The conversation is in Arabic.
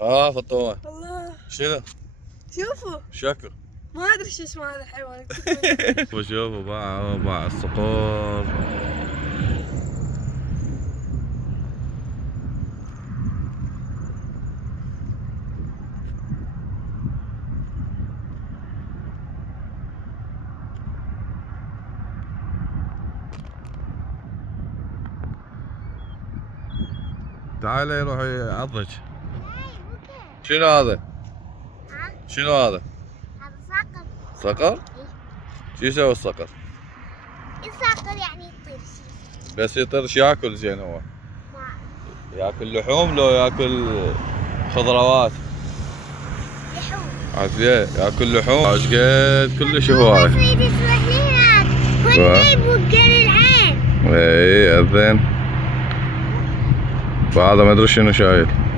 فطومة. الله. شنو؟ شوفوا. شكل. ما ادري شو اسمه هذا الحيوان. شوفوا باع الصقور. تعالي يروح يعضك. شنو هذا؟ شنو هذا؟ هذا صقر. صقر؟ شو يسوي الصقر؟ الصقر يعني يطير شي. بس يطير شو ياكل زين هو؟ ما ياكل لحوم لو ياكل خضروات؟ لحوم. عافية ياكل لحوم عشقد كلش هواي. بس يريد يسرح لي هناك. كله يبوق العين. اي اذن. فهذا ما ادري شنو شايل.